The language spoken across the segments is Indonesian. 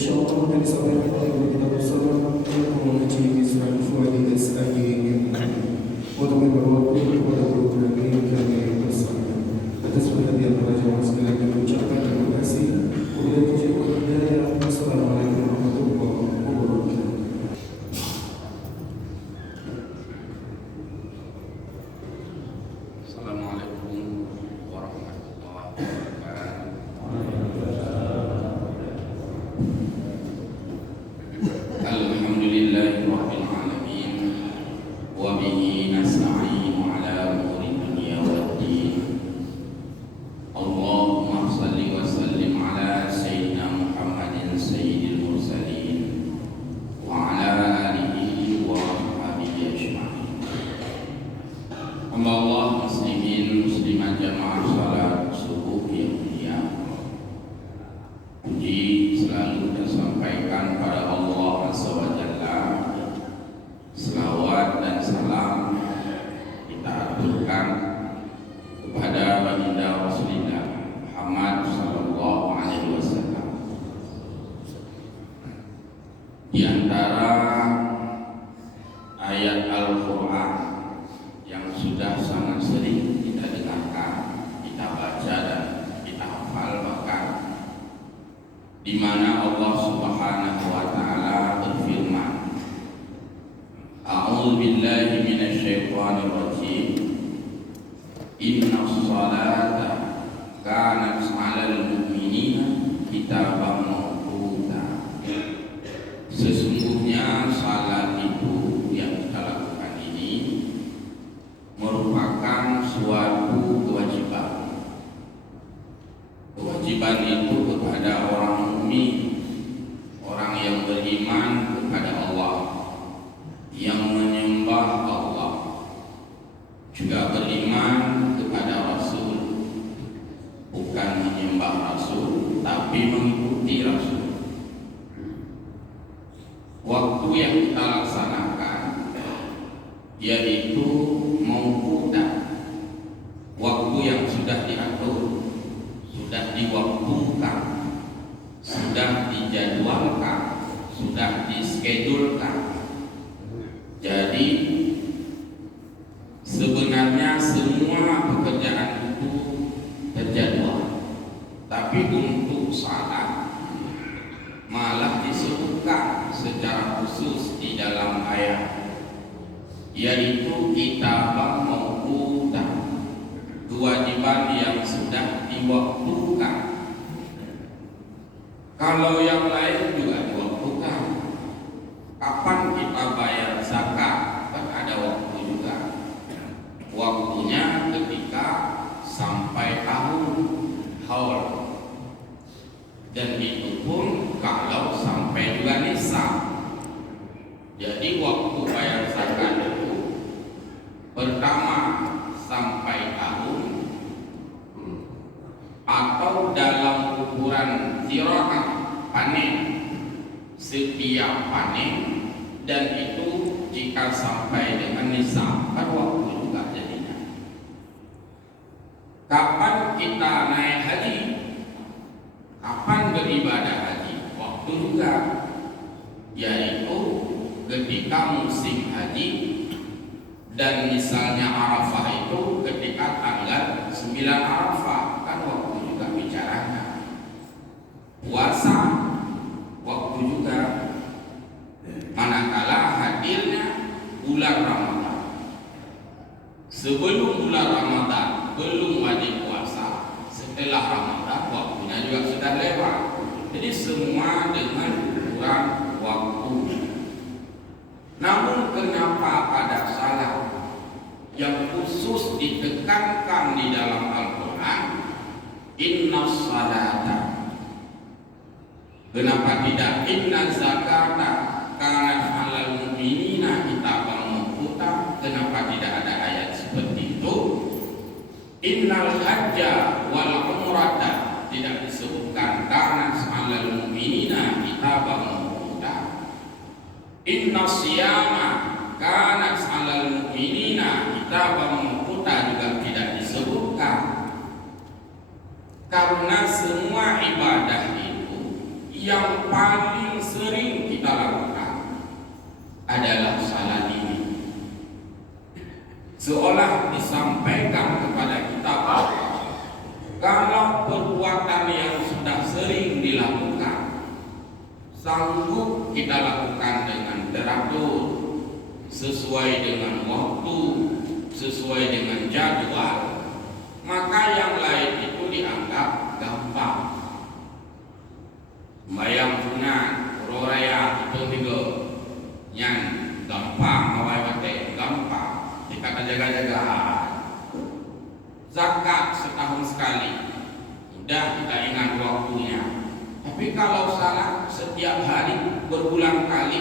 insyaallah akan disampaikan oleh kita bersama yang mengaji Islam Fuadi SAY untuk membawa kepada guru kami bersama. Atas perhatian para jemaah sekalian kami ucapkan terima kasih. Wabillahi taufiq wal hidayah. Wassalamualaikum warahmatullahi wabarakatuh. Assalamualaikum warahmatullahi wabarakatuh. Alhamdulillahirabbil alamin wa bihi nasta'inu ala umuri dunya waddin. Allahumma shalli wa sallim ala sayyidina Muhammadin sayyidil mursalin wa ala alihi wa ashabihi ajma'in. Allah muslimin muslimat jamaah salat subuh yang mulia. Puji selalu tersampaikan pada Allah Azza wa Jalla. Selawat dan salam kita aturkan kepada baginda Rasulullah Muhammad sallallahu alaihi wasallam. Di antara ayat Al-Qur'an yang sudah sangat sering kita dengarkan, kita baca dan kita hafal, bahkan di mana Allah Subhanahu wa taala berfirman, A'udzu billahi minasyaitonir rajim. Innas salata kanat 'alal mu'minina kitaban mawquta. Sesungguhnya salat itu yang kita lakukan ini merupakan suatu kewajiban. Kewajiban itu kepada orang mukmin, orang yang beriman kepada Allah, yang menyembah Allah, juga beriman kepada Rasul, bukan menyembah Rasul tapi mengikuti Rasul. Waktu yang kita laksanakan yaitu mawquta, waktu yang sudah diatur, sudah diwaktukan, sudah dijadwalkan, sudah diskedulkan. Jadi sebenarnya semua pekerjaan itu terjadwal, tapi untuk salat malah disebutkan secara khusus di dalam ayat, yaitu kitabah mawquta, kewajiban yang sudah diwaktukan. Kalau yang lain juga diwaktukan. Kapan kita bayar zakat? Kan ada waktu juga. Waktunya ketika sampai tahun haul, dan itu pun kalau sampai juga nisab. Jadi waktu bayar zakat itu pertama sampai tahun, atau dalam ukuran ziraah, panen, setiap panen, dan itu jika sampai dengan nisab, kan waktu juga jadinya. Kapan kita naik haji? Kapan beribadah haji? Waktu juga, yaitu ketika musim haji. Dan misalnya Arafah itu ketika tanggal 9 Arafah, kan waktu juga bicaranya. Puasa waktu juga, manakala hadirnya bulan Ramadan. Sebelum bulan Ramadan belum wajib puasa, setelah Ramadan waktunya juga sudah lewat. Jadi semua dengan ukuran waktu. Namun kenapa pada salat yang khusus ditekankan di dalam Al-Quran, innas salata, kenapa tidak inna zakata kanat 'alal mu'minina kitaban mawquta? Kenapa tidak ada ayat seperti itu? Innal hajja wal umrata tidak disebutkan kanat 'alal mu'minina kitaban mawquta. Inna siyama kanat 'alal mu'minina kitaban mawquta juga tidak disebutkan. Karena semua ibadah itu yang paling sering kita lakukan adalah salat ini. Seolah disampaikan kepada kita bahwa kalau perbuatan yang sudah sering dilakukan sanggup kita lakukan dengan teratur, sesuai dengan waktu, sesuai dengan jadwal, maka yang lain itu dianggap gampang. Sembahyang sunat, roraya itu tiga, yang gampang, awal batik gampang, dikata jaga-jaga. Zakat setahun sekali, mudah kita ingat waktunya. Tapi kalau salat setiap hari berulang kali,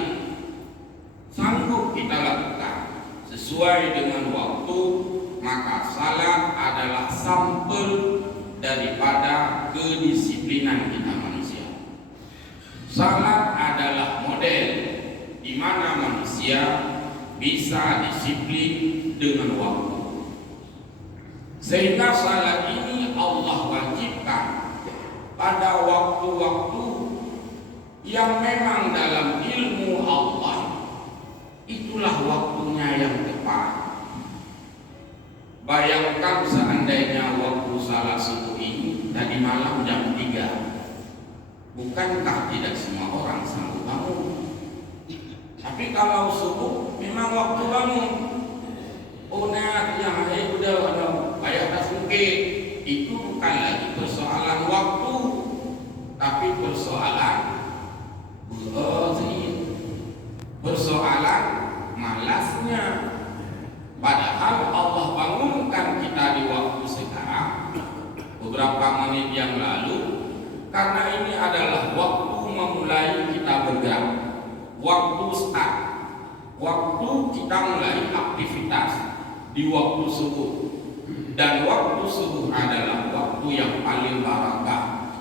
sanggup kita lakukan sesuai dengan waktu, maka salat adalah sampel daripada kedisiplinan kita manusia. Salat adalah model di mana manusia bisa disiplin dengan waktu. Sehingga salat ini Allah wajibkan pada waktu-waktu yang memang dalam ilmu Allah itulah waktunya yang tepat. Bayangkan seandainya waktu salat subuh ini tadi malam jam 3, bukankah tidak semua orang sanggup bangun? Tapi kalau subuh memang waktu bangun. Oh nah, yang udah bayar atas mungkin itu bukan lagi persoalan waktu, tapi persoalan persoalan malasnya. Padahal Allah bangunkan kita di waktu sekarang beberapa menit yang lalu, karena ini adalah waktu memulai kita bergerak, waktu start, waktu kita mulai aktivitas di waktu subuh. Dan waktu subuh adalah waktu yang paling barakah.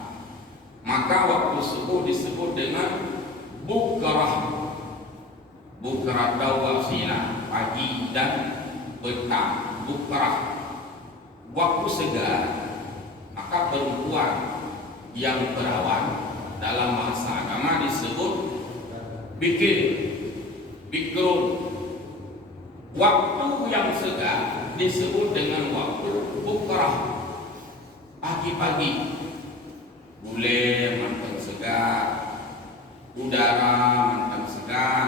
Maka waktu subuh disebut dengan bukrah, bukrah wasilah, pagi dan petang. Bukrah waktu segar. Maka perempuan yang perawan dalam bahasa agama disebut bikir, bikrun. Waktu yang segar disebut dengan waktu bukrah, pagi-pagi. Bulan mantap segar, udara mantap segar,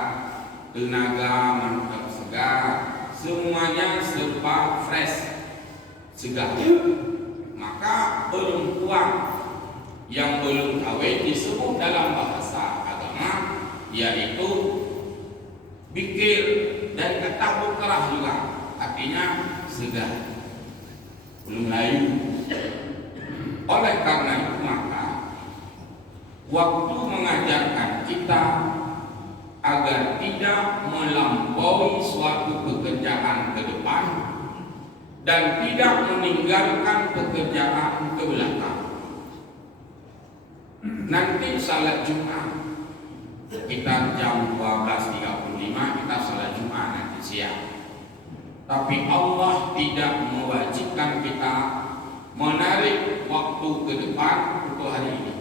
tenaga mantap segar, semuanya serba fresh, segar. Maka perempuan yang belum kawin disebut dalam bahasa agama yaitu bikir, dan kata bukrah juga artinya segar, belum layu. Oleh karena itu maka waktu mengajarkan kita agar tidak melampaui suatu pekerjaan ke depan dan tidak meninggalkan pekerjaan ke belakang. Nanti salat Jumat kita jam 12.35 kita salat Jumat nanti siang. Tapi Allah tidak mewajibkan kita menarik waktu ke depan untuk hari ini.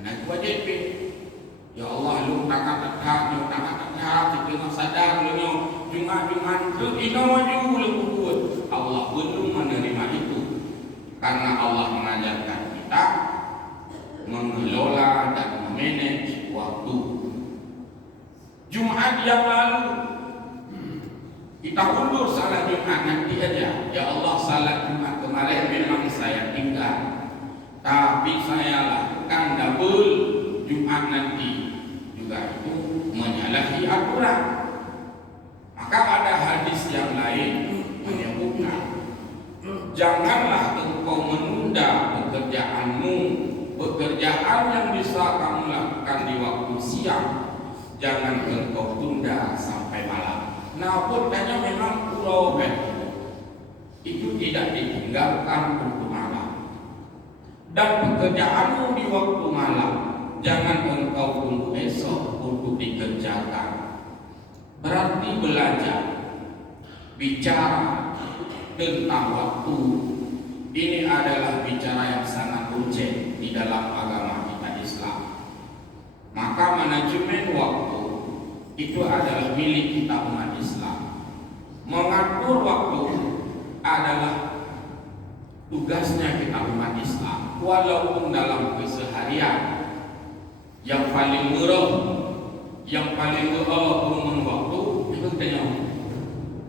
Anak wajib. Ya Allah, lu takkan kita sadar lu Jumat tu ino maju lu buat. Allah belum menerima itu. Karena Allah mengajarkan kita mengelola dan memanage waktu. Jumat yang lalu kita undur salat Jumat nanti aja. Ya Allah, salat Jumat kemarin memang saya tinggal, tapi saya lakukan double Jumat nanti juga, itu menyalahi aturan. Maka ada hadis yang lain menyebutkan, janganlah engkau menunda pekerjaanmu, pekerjaan yang bisa kamu lakukan di waktu siang, jangan engkau tunda sampai malam. Nah, putanya memang pulau itu tidak ditinggalkan untuk malam. Dan pekerjaanmu di waktu malam jangan engkau tunggu esok untuk dikerjakan. Berarti belajar, bicara tentang waktu ini adalah bicara yang sangat urgent di dalam agama kita Islam. itu adalah milik kita umat Islam. Mengatur waktu adalah tugasnya kita umat Islam. Walaupun dalam keseharian yang paling murah, yang paling berumur waktu itu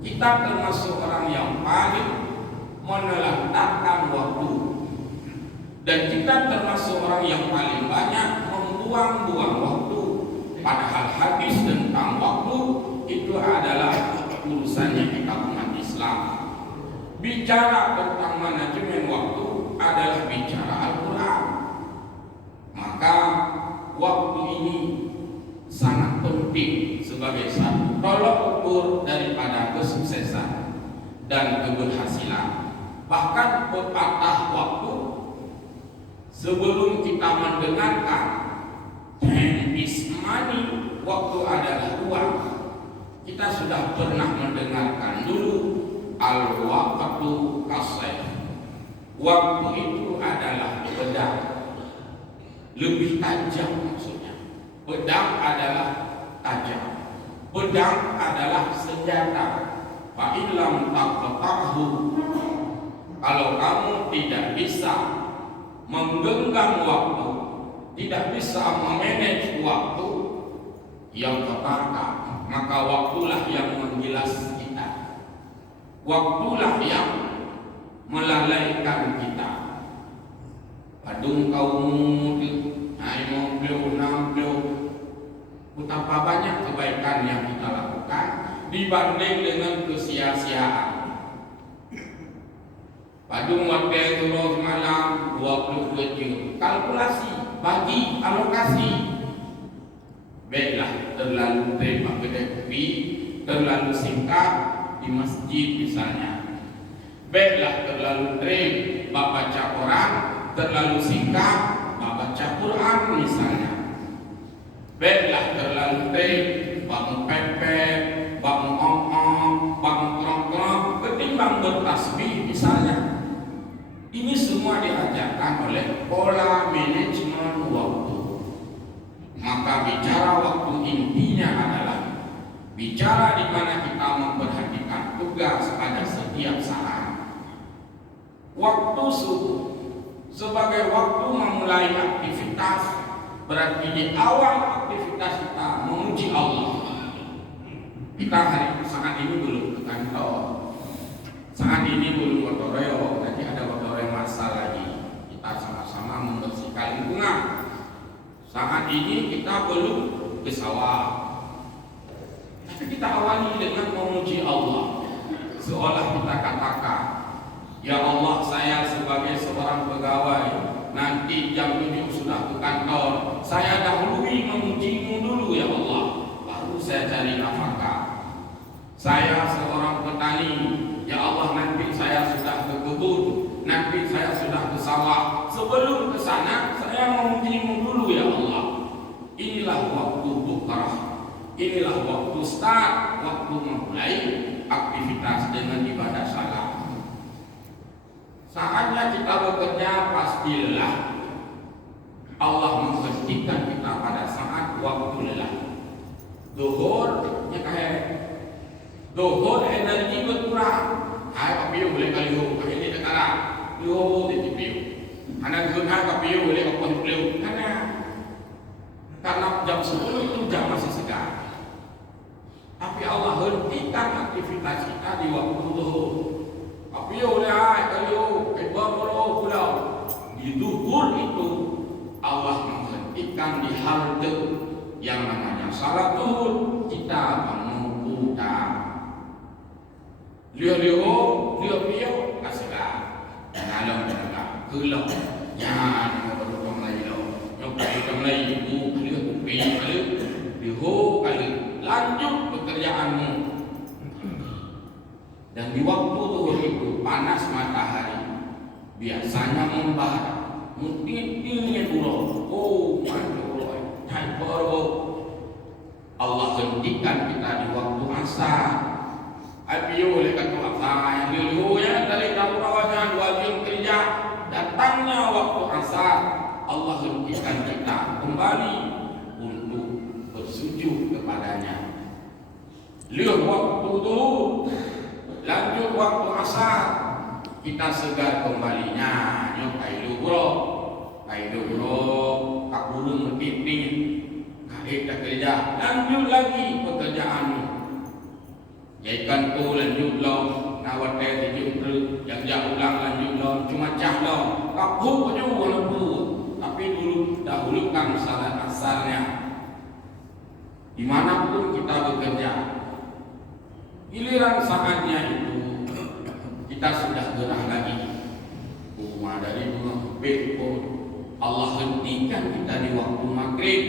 kita termasuk orang yang paling menelantarkan waktu, dan kita termasuk orang yang paling banyak membuang-buang waktu. Padahal hadis tentang waktu itu adalah urusannya kita umat Islam. Bicara tentang manajemen waktu adalah bicara Al-Quran. Maka waktu ini sangat penting sebagai satu tolok ukur daripada kesuksesan dan keberhasilan. Bahkan pepatah waktu, sebelum kita mendengarkan time is money, waktu adalah uang, kita sudah pernah mendengarkan dulu al-waqtu kasayf. Waktu itu adalah pedang, lebih tajam maksudnya. Pedang adalah tajam, pedang adalah senjata. Fa illam taqta'hu, kalau kamu tidak bisa menggenggam waktu, tidak bisa memanage waktu yang terbakar, maka waktulah yang menggilas kita, waktulah yang melalaikan kita. Padung kaum naik mobil, betapa banyak kebaikan yang kita lakukan dibanding dengan kesia-siaan. Padung hotel turun malam 22 jam, kalkulasi, bagi, alokasi. Baiklah, terlalu terima kedai kopi, terlalu singkat di masjid misalnya. Baiklah, terlalu drink baca Quran, terlalu singkat baca Quran misalnya. Baiklah, terlalu drink bangun pepet, bangun ong-ong, bangun kerong-kerong, ketimbang bertasbih misalnya. Ini semua diajarkan oleh pola manajemen waktu. Maka bicara waktu intinya adalah bicara di mana kita memperhatikan tugas pada setiap saat. Waktu subuh sebagai waktu memulai aktivitas, berarti di awal aktivitas kita memuji Allah. Kita saat ini belum ke kantor, saat ini belum kotoreo, nanti ada kotoreo masa lagi. Kita sama-sama membersihkan lingkungan. Saat ini kita belum ke sawah, tapi kita awali dengan memuji Allah, seolah kita katakan, ya Allah, saya sebagai seorang pegawai, nanti jam 7 sudah ke kantor, saya dahului memujimu dulu ya Allah, baru saya cari nafkah. Saya seorang petani, ya Allah, nanti saya sudah ke kebun, nanti saya sudah ke sawah, sebelum ke sana saya memujimu dulu ya Allah. Inilah waktu bukrah, inilah waktu start, waktu memulai aktivitas dengan ibadah salat. Saatnya kita bekerja, pastilah Allah menghentikan kita pada saat waktu lelah. Zuhur, ya kayak zuhur energi berkurang. Hai kapiu boleh kaliu, ini sekarang liu di tipiu. Anak guna kapiu boleh kapon liu. Karena jam 10 itu jam masih segar. Tapi Allah hentikan aktivitas kita di waktu zuhur. Kapiu boleh hai kaliu, ibaro pulau. Di zuhur itu Allah menghentikan di halte yang namanya salat zuhur. Kita mengumpulkan liu kasihlah dalam dalam kelau jangan berdoa lagi lo nyokap lagi ibu liu kali lanjut pekerjaanmu. Dan di waktu zuhur itu panas matahari biasanya membara, mungkin dingin ulo. Oh my God, Allah hentikan kita di waktu asar. Abiyo oleh kata apa yang dulunya dari dapurnya 2 jam kerja, datangnya waktu asar Allah hentikan kita kembali untuk bersujud kepadanya. Leuh waktu tu, lanjut waktu asar, kita segar kembalinya. Nyok kailu bro, kakurung metipi, kait tak kerja, lanjut lagi pekerjaan. Jaikan tu lanjut lo, nawat teh dijumpa, yang jauh ulang lanjut lo, cuma cah lo, kapuk aja walaupun, tapi dahulukan salat asarnya. Dimanapun kita bekerja, giliran saatnya itu kita sudah gerah lagi. Rumah dari bunga pun Allah hentikan kita di waktu maghrib.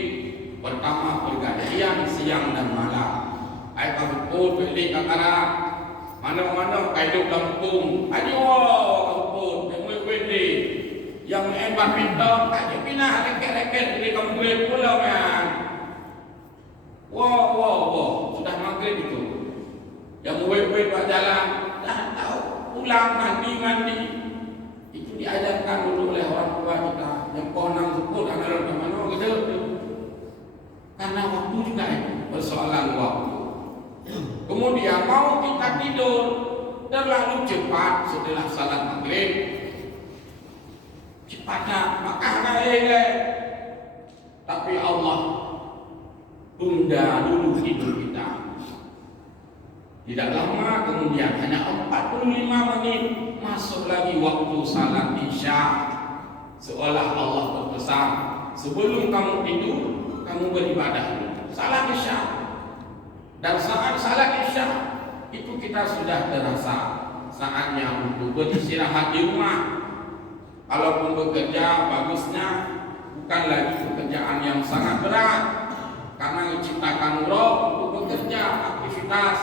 Pertama pergantian siang dan malam. Ai kampung beli kakara mana-mana kaidu kampung. Ayo kampung mengwedi yang hebat pintar aja pindah leket-leket di kampung pulau kan. Wow, sudah maghrib itu. Yang wed-wed jalan dah tahu pulang mandi. Itu diajarkan dulu oleh orang tua kita. Yang ponang sebut anak mana gitu. Karena waktu juga itu persoalan waktu. Kemudian mau kita tidur terlalu cepat setelah salat maghrib. Cepatnya maka tapi Allah tunda dulu tidur kita. Tidak lama kemudian hanya 45 menit masuk lagi waktu salat isya. Seolah Allah berpesan, sebelum kamu tidur, kamu beribadah dulu. Salat isya. Dan saat salat isya itu kita sudah terasa saatnya untuk beristirahat di rumah. Kalaupun bekerja, bagusnya bukan lagi pekerjaan yang sangat berat, karena diciptakan roh untuk bekerja, aktivitas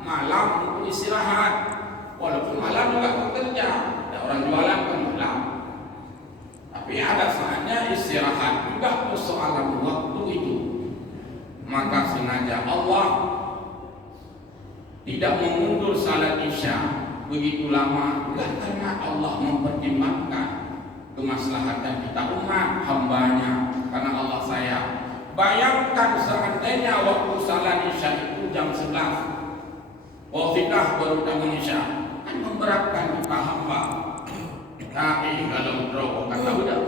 malam untuk istirahat. Walaupun malam juga bekerja, ada orang jualan kan malam. Tapi ada saatnya istirahat juga persoalan waktu itu. Maka sengaja Allah tidak mengundur salat isya begitu lama, bukan karena Allah mempertimbangkan kemaslahatan kita umat hambanya, karena Allah sayang. Bayangkan seandainya waktu salat isya itu jam 11, wafidah baru bangun isya, kan memberatkan kita hamba. Tapi kalau rokok kata udah,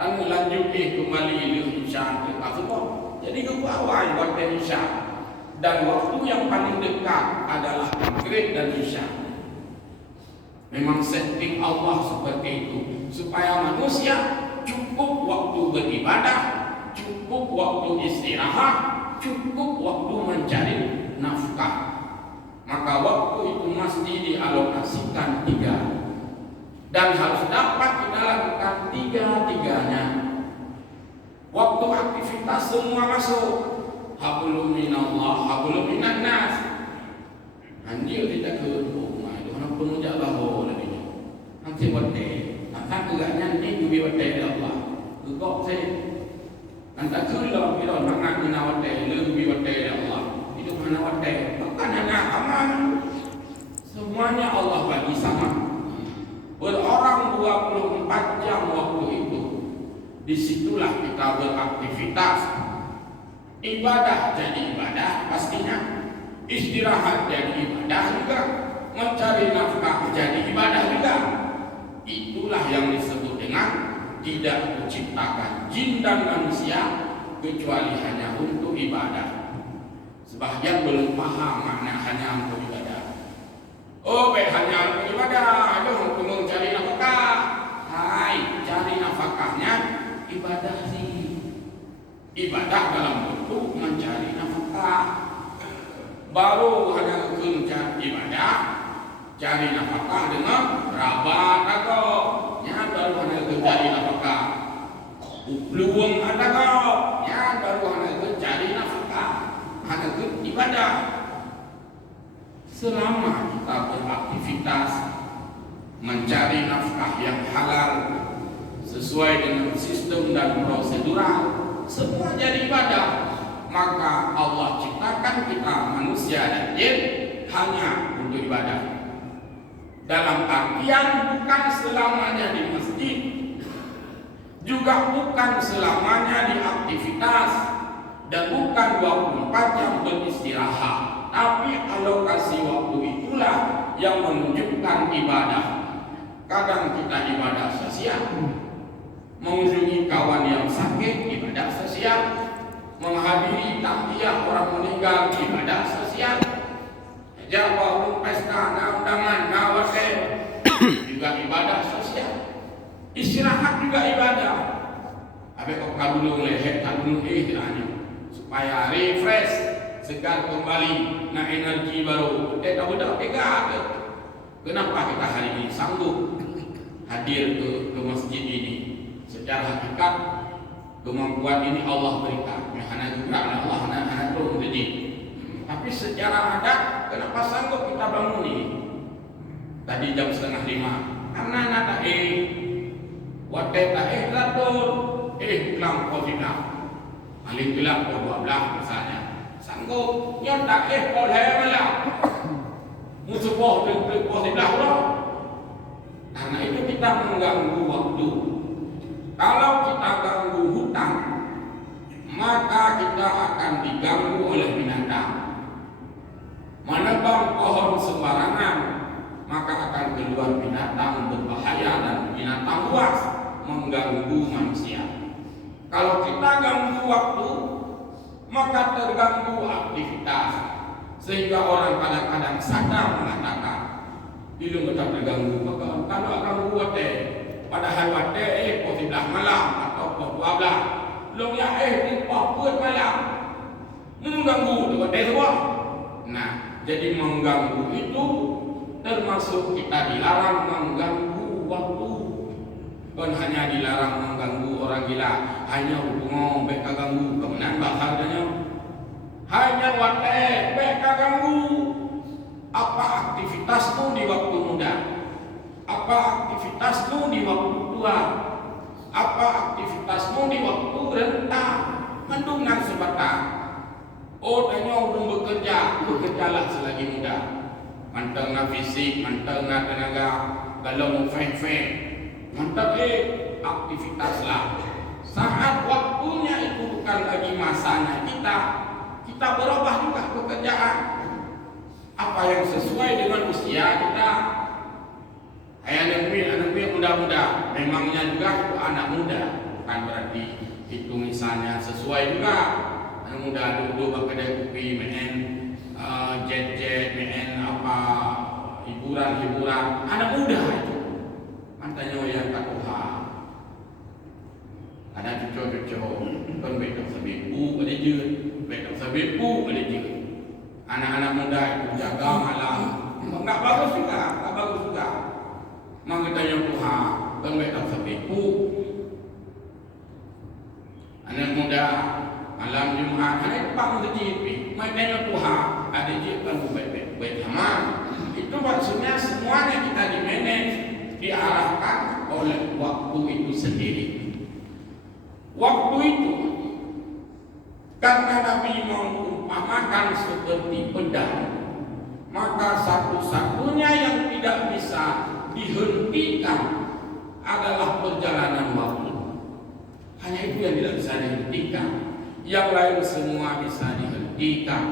dan lanjut kembali isya ke kasubah. Jadi ke bawah waktu isya, dan waktu yang paling dekat adalah maghrib dan isya. Memang setting Allah seperti itu supaya manusia cukup waktu beribadah, cukup waktu istirahat, cukup waktu mencari nafkah. Maka waktu itu mesti dialokasikan 3 dan harus dapat kita lakukan 3-tiganya. Waktu aktivitas semua masuk. Hablum minallah, hablum minan nas. Anjir tidak ke rumah itu anak penuh jabah lagi. Nanti wate, nanti agaknya ni dubi wate Allah. Kok saya nanti kalau kita mangat minawate, lebih wate Allah. Itu mana wate? Bukan hanya aman. Semuanya Allah bagi sama. Berorang 24 jam waktu itu. Disitulah kita beraktivitas. Ibadah jadi ibadah pastinya, istirahat jadi ibadah juga, mencari nafkah jadi ibadah juga. Itulah yang disebut dengan tidak diciptakan jin dan manusia kecuali hanya untuk ibadah. Sebagian belum paham makna hanya untuk ibadah. Oh, hanya untuk ibadah, itu untuk mencari nafkah. Hai, cari nafkahnya ibadah sih. Ibadah dalam bentuk mencari nafkah. Baru hanya mencari ibadah, cari nafkah dengan rabat atau ya baru hanya mencari nafkah. Peluang ada kau, ya baru hanya mencari nafkah, hanya ibadah. Selama kita beraktivitas mencari nafkah yang halal sesuai dengan sistem dan prosedural, semua jadi ibadah. Maka Allah ciptakan kita manusia dan jin hanya untuk ibadah. Dalam artian bukan selamanya di masjid, juga bukan selamanya di aktivitas, dan bukan 24 jam beristirahat. Tapi alokasi waktu itulah yang menunjukkan ibadah. Kadang kita ibadah sosial, mengunjungi kawan yang sakit, ibadah sosial, menghadiri takziah orang meninggal, ibadah sosial, jawab pesta, undangan, nawate, juga ibadah sosial. Istirahat juga ibadah. Habis kau kadulu leher, kadulu istilahnya, supaya refresh, segar kembali, nak energi baru. Tahu dah, ada. Kenapa kita hari ini sanggup hadir ke masjid ini? Secara hakikat kemampuan ini Allah berikan. Hanya juga Allah hanya turun jadi. Tapi secara adat, kenapa sanggup kita bangun ini? Tadi jam 4:30. Karena nada wadah ratul, pulang COVID-19. Alih bilang 12 misalnya. Sanggup, yang tak boleh malam. Musuh dari positif Allah. Karena itu kita mengganggu waktu. Kalau kita ganggu hutang, maka kita akan diganggu oleh binatang. Menebang pohon sembarangan, maka akan keluar binatang berbahaya dan binatang buas mengganggu manusia. Kalau kita ganggu waktu, maka terganggu aktivitas, sehingga orang kadang-kadang sadar mengatakan hidup tetap terganggu. Maka kalau ganggu wate, padahal wate pukul 11 malam atau pukul 12, lo ya di pukul malam mengganggu tu wate semua. Nah, jadi mengganggu itu termasuk kita dilarang mengganggu waktu. Bukan hanya dilarang mengganggu orang gila, hanya hubungan mereka ganggu kemenangan bahagianya. Hanya wate mereka ganggu. Apa aktivitasmu di waktu muda? Apa aktivitasmu di waktu tua? Apa aktivitasmu di waktu renta? Mendungan sebatang. Oh, tanya belum bekerja, bekerjalah selagi muda. Mantengah fisik, mantengah tenaga, kalau feng-feng, mantap aktivitaslah. Saat waktunya itu bukan lagi masanya kita berubah juga pekerjaan. Apa yang sesuai dengan usia kita. Anak muda-muda, memangnya juga itu anak muda, bukan berarti itu misalnya sesuai juga. Anak muda duduk kedai kopi, main jet-jet, main apa hiburan. Anak muda itu. Antanya yang katuha. Ada cucu-cucu, kan betul sebibu ada je, betul sebibu ada je. Anak-anak muda itu jaga malam, enggak bagus juga. Maka tanya Tuhan, kan betul sebibu. Anak muda malam Jumat, anak bangun terjadi, maka tanya Tuhan, ada je kan baik sama. Itu maksudnya semuanya kita di-manage, diarahkan oleh waktu itu sendiri. Waktu itu karena Nabi mengumpamakan seperti pedang, maka satu-satunya yang tidak bisa dihentikan adalah perjalanan waktu. Hanya itu yang tidak bisa dihentikan. Yang lain semua bisa dihentikan.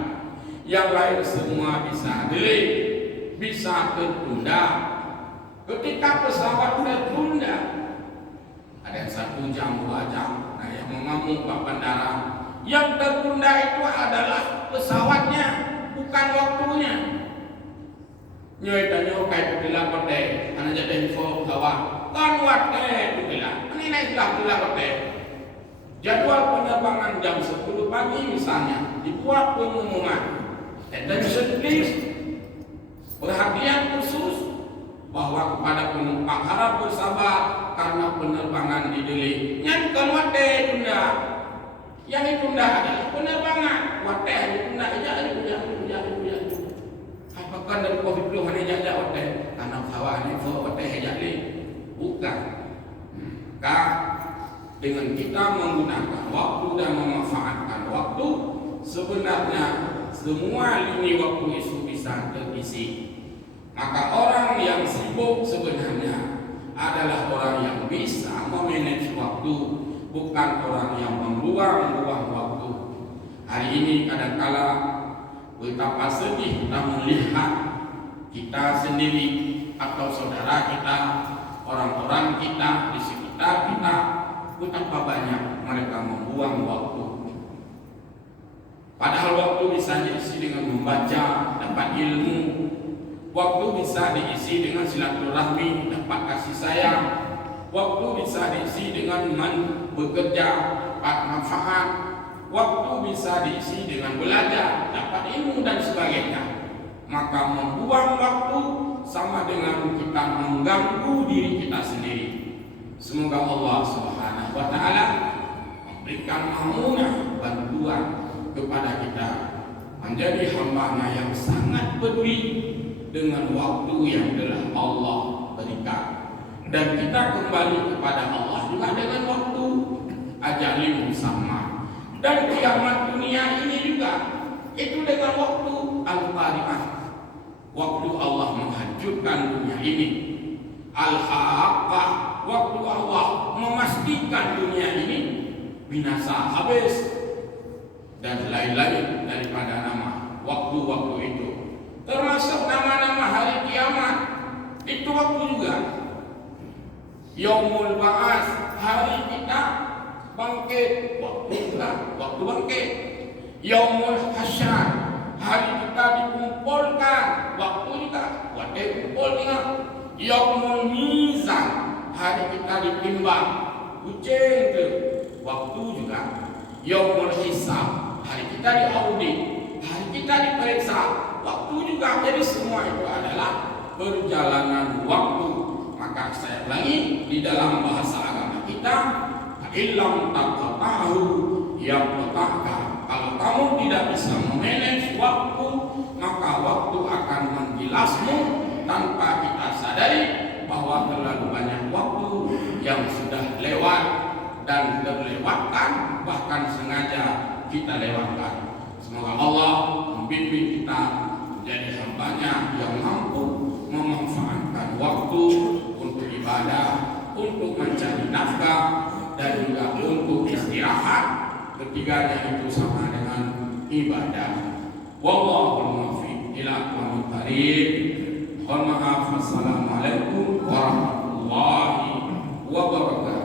Yang lain semua bisa delay, bisa tertunda. Ketika pesawat tertunda, ada 1 jam, 2 jam, yang mengamuk Pak Bandara. Yang tertunda itu adalah pesawatnya, bukan waktunya. Nyoi tanya kai putila kote, anak jadi info kawan. Kan wate putila, ini naiklah putila kote. Jadwal penerbangan jam 10 pagi misalnya dibuat pengumuman. Attention please, perhatian khusus bahwa kepada penumpang harap bersabar karena penerbangan didelay. Yang keluar tunda, yang ditunda adalah penerbangan. Wate ditunda aja. Apakah dari COVID belum hanya jaga wate? Karena pesawat ini wate jadi bukan. Dengan kita menggunakan waktu dan memanfaatkan waktu, sebenarnya semua lini waktu itu bisa terisi. Maka orang yang sibuk sebenarnya adalah orang yang bisa memanage waktu, bukan orang yang membuang-buang waktu. Hari ini kadang-kala betapa sedih kita melihat kita sendiri atau saudara kita, orang-orang kita di sekitar kita, betapa banyak mereka membuang waktu. Padahal waktu bisa diisi dengan membaca, dapat ilmu. Waktu bisa diisi dengan silaturahmi, dapat kasih sayang. Waktu bisa diisi dengan bekerja, dapat manfaat. Waktu bisa diisi dengan belajar, dapat ilmu dan sebagainya. Maka membuang waktu sama dengan kita mengganggu diri kita sendiri. Semoga Allah Subhanahu wa taala memberikan amunah bantuan kepada kita menjadi hamba-Nya yang sangat peduli dengan waktu yang telah Allah berikan, dan kita kembali kepada Allah juga dengan waktu. Ajalin sama, dan kiamat dunia ini juga itu dengan waktu. Al-Qari'ah, waktu Allah menghancurkan dunia ini. Al-Haqqah, waktu Allah memastikan dunia ini binasa habis, dan lain-lain daripada nama waktu-waktu itu, termasuk nama-nama hari kiamat. Itu waktu juga. Yaumul Ba'ats, hari kita bangkit, waktu juga, waktu bangkit. Yaumul Hasyar, hari kita dikumpulkan, waktu juga, waktu kumpulnya. Yaumul Mizan, hari kita ditimbang, ujian itu, waktu juga. Yaumul Hisab, hari kita diaudit, hari kita diperiksa, waktu juga. Jadi semua itu adalah perjalanan waktu. Maka saya ulangi, di dalam bahasa agama kita, illam taqatahu yang petaka. Kalau kamu tidak bisa memanage waktu, maka waktu akan menggilasmu tanpa kita sadari bahwa terlalu banyak waktu yang sudah lewat dan terlewatkan, bahkan sengaja kita lewatkan. Semoga Allah membimbing kita menjadi hamba-Nya yang mampu memanfaatkan waktu untuk ibadah, untuk mencari nafkah, dan juga untuk istirahat. Ketiganya itu sama dengan ibadah. Wallahul muwaffiq ila aqwamit thariq. Mohon maaf. Wassalamualaikum warahmatullahi wabarakatuh.